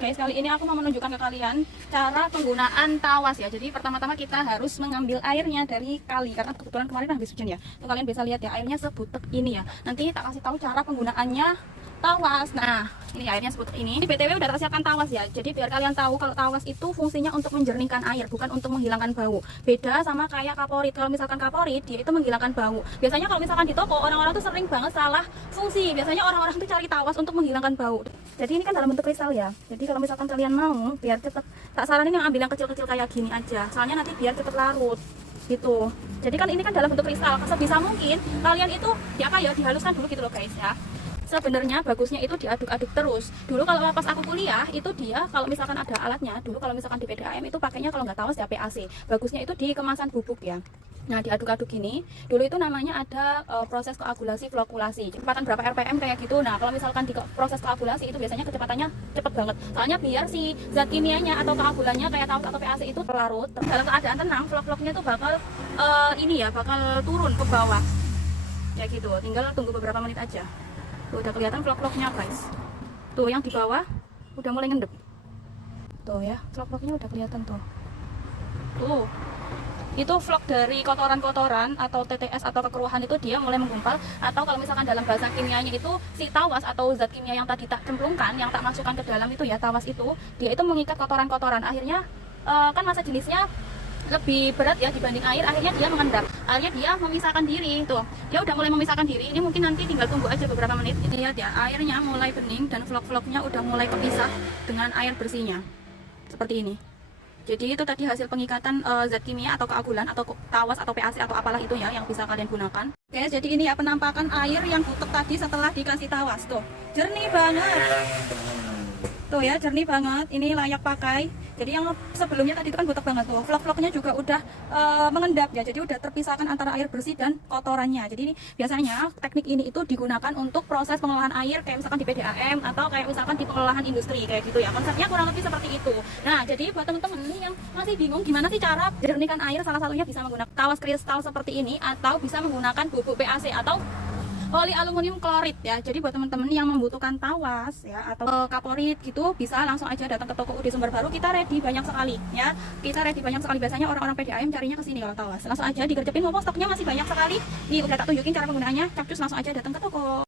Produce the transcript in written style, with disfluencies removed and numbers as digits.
Guys, kali ini aku mau menunjukkan ke kalian cara penggunaan tawas ya. Jadi pertama-tama kita harus mengambil airnya dari kali karena kebetulan kemarin habis hujan ya. Tuh, kalian bisa lihat ya, airnya sebutek ini ya. Nanti tak kasih tahu cara penggunaannya tawas. Nah, ini airnya sebutek ini. Di BTW udah tersiapkan tawas ya. Jadi biar kalian tahu kalau tawas itu fungsinya untuk menjernihkan air, bukan untuk menghilangkan bau. Beda sama kayak kaporit. Kalau misalkan kaporit, dia itu menghilangkan bau. Biasanya kalau misalkan di toko orang-orang tuh sering banget salah fungsi. Biasanya orang-orang tuh cari tawas untuk menghilangkan bau. Jadi ini kan dalam bentuk kristal ya. Jadi kalau misalkan kalian mau biar cepet, tak saranin yang ambil yang kecil-kecil kayak gini aja. Soalnya nanti biar cepet larut gitu. Jadi kan ini kan dalam bentuk kristal. Sebisa mungkin kalian itu ya apa ya dihaluskan dulu gitu loh guys ya. Sebenarnya bagusnya itu diaduk-aduk terus. Dulu kalau pas aku kuliah itu dia kalau misalkan ada alatnya, dulu kalau misalkan di PDAM itu pakainya kalau nggak tawas ya PAC. Bagusnya itu di kemasan bubuk ya. Nah, diaduk-aduk gini. Dulu itu namanya ada proses koagulasi flokulasi. Kecepatan berapa RPM kayak gitu. Nah, kalau misalkan di proses koagulasi itu biasanya kecepatannya cepet banget. Soalnya biar si zat kimianya atau koagulannya kayak tawas atau PAC itu larut dalam keadaan tenang, flok-floknya itu bakal ini ya, bakal turun ke bawah. Kayak gitu. Tinggal tunggu beberapa menit aja. Tuh, udah kelihatan vlog-vlognya guys. Tuh yang di bawah udah mulai ngendep. Tuh ya, vlog-vlognya udah kelihatan tuh. Tuh, itu vlog dari kotoran-kotoran atau TTS atau kekeruhan itu dia mulai menggumpal. Atau kalau misalkan dalam bahasa kimianya itu si tawas atau zat kimia yang tadi tak cemplungkan, yang tak masukkan ke dalam itu ya, tawas itu dia itu mengikat kotoran-kotoran. Akhirnya kan masa jenisnya lebih berat ya dibanding air, akhirnya dia mengendap, akhirnya dia memisahkan diri. Tuh, dia udah mulai memisahkan diri. Ini mungkin nanti tinggal tunggu aja beberapa menit. Ini lihat ya, airnya mulai bening dan vlog-vlognya udah mulai kepisah dengan air bersihnya seperti ini. Jadi itu tadi hasil pengikatan zat kimia atau keagulan atau tawas atau PAC atau apalah itu ya yang bisa kalian gunakan. Oke, jadi ini ya penampakan air yang butek tadi setelah dikasih tawas. Tuh, jernih banget. Tuh ya, jernih banget. Ini layak pakai. Jadi yang sebelumnya tadi itu kan butek banget tuh. Vlog-vlognya juga udah mengendap ya. Jadi udah terpisahkan antara air bersih dan kotorannya. Jadi ini biasanya teknik ini itu digunakan untuk proses pengolahan air kayak misalkan di PDAM atau kayak misalkan di pengolahan industri kayak gitu ya. Konsepnya kurang lebih seperti itu. Nah, jadi buat teman-teman yang masih bingung gimana sih cara jernihkan air, salah satunya bisa menggunakan tawas kristal seperti ini atau bisa menggunakan bubuk PAC atau polyaluminium klorid ya. Jadi buat teman-teman yang membutuhkan tawas ya atau kaporit gitu bisa langsung aja datang ke toko UD Sumber Baru. Kita ready banyak sekali ya. Kita ready banyak sekali. Biasanya orang-orang PDAM carinya ke sini kalau tawas. Langsung aja digercepin, ngomong stoknya masih banyak sekali. Nih udah tak tunjukin cara penggunaannya. Capcus langsung aja datang ke toko.